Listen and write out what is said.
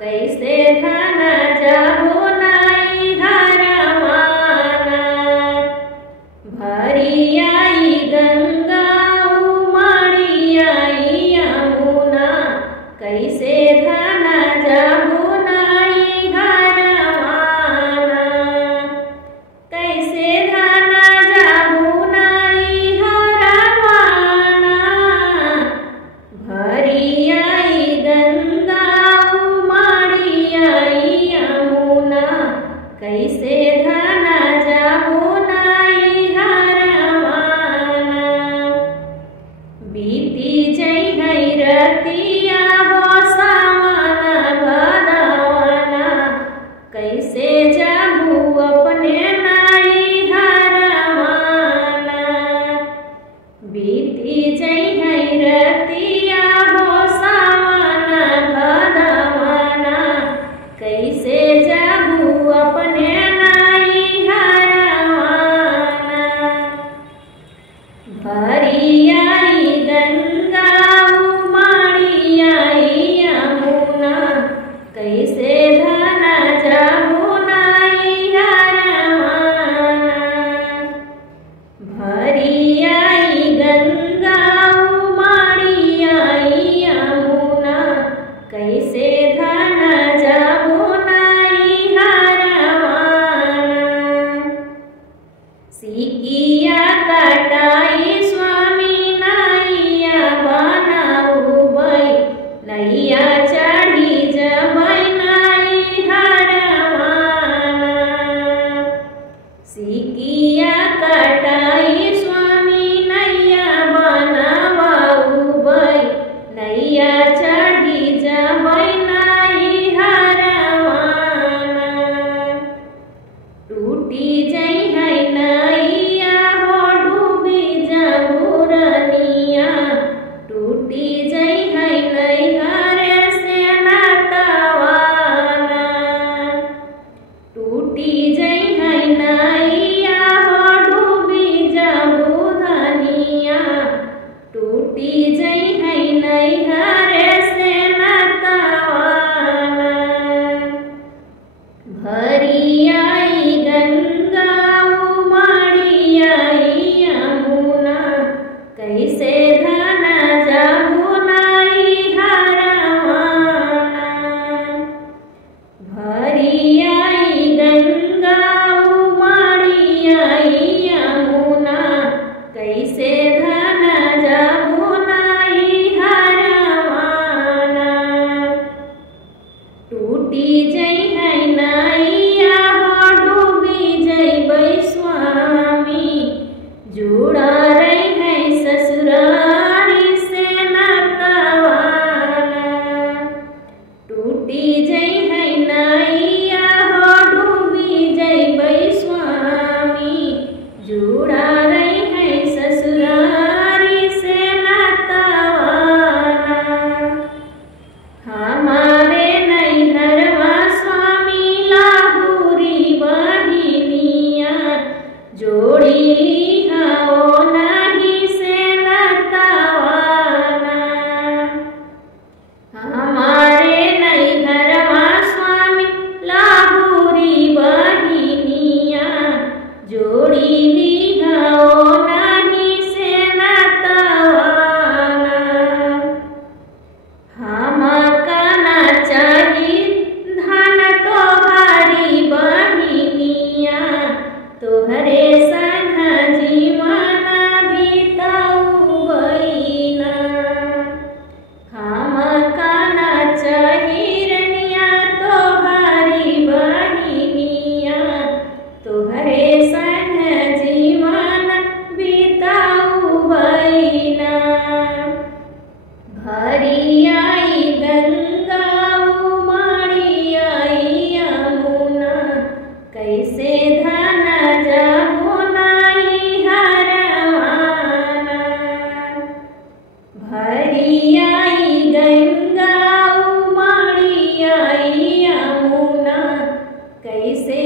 कैसे धन जाबो नाई हरवाना। भरी आई गंगा उमड़ी आई यमुना, कैसे धन जाबो नाई हरवाना। कैसे धन जाबो नाई हरवाना। भरी आई गंगा उमड़ी आई यमुना, कैसे धन जाबो नाई हरवाना। बीती जई है रतिया हो सावन भदवाना, कैसे जाबू अपने नाई हरवाना। बीती जई है रतिया हो सावन भदवाना, कैसे जाबू अपने नाई हरवाना। भरी आई गंगा उमड़ी आई यमुना, कैसे धन जाबो नाई हरवाना। भरी आई गंगा उमड़ी आई यमुना, कैसे धन जाबो नाई हरवाना। सिकिया कटाई स्वामी नैया बनाउबै, नैया चढ़ी जबै नाई हरवाना। सिकिया कटाई स्वामी नैया बनाउबै, नैया चढ़ी जबै नाई हरवाना। टूटी जई है नैया हो डूबी जमुरनिया, टूटी जई है नैहर से नातवाना। टूटी जई है नैया हो डूबी जमुरनिया, टूटी जई है नैहर से नातवाना। भरी आई गंगा उमड़ी आई यमुना, कैसे धन जाबो नाई हरवाना। भरी आई गंगा उमड़ी आई यमुना, कैसे धन जाबो नाई हरवाना। टूटी जई है नैया हो डूबी जइबै स्वामी, जुड़ा रही है ससुरारी से नातवाना। टूटी जई है नैया हो डूबी जइबै स्वामी, जुड़ा रही है ससुरारी से नातवाना। हमारे नैहरवा स्वामी लाहुरी बहिनिया, जोड़ी लिहाओ नाही से नातवाना। हमारे नैहरवा स्वामी लाहुरी बहिनिया, जोड़ी लिहाओ नाही से नातवाना। हमका ना चाही धन तोहारी बहिनिया, तोहरे संग जीवन बिताउबैना। हमका ना चाही रनिया तोहारी बहिनिया, तोहरे संग जीवन बिताउबैना। भरी आई गंगा उमड़ी आई यमुना, कैसे धन जाबो नाई हरवाना। भरी आई गंगा उमड़ी आई यमुना, कैसे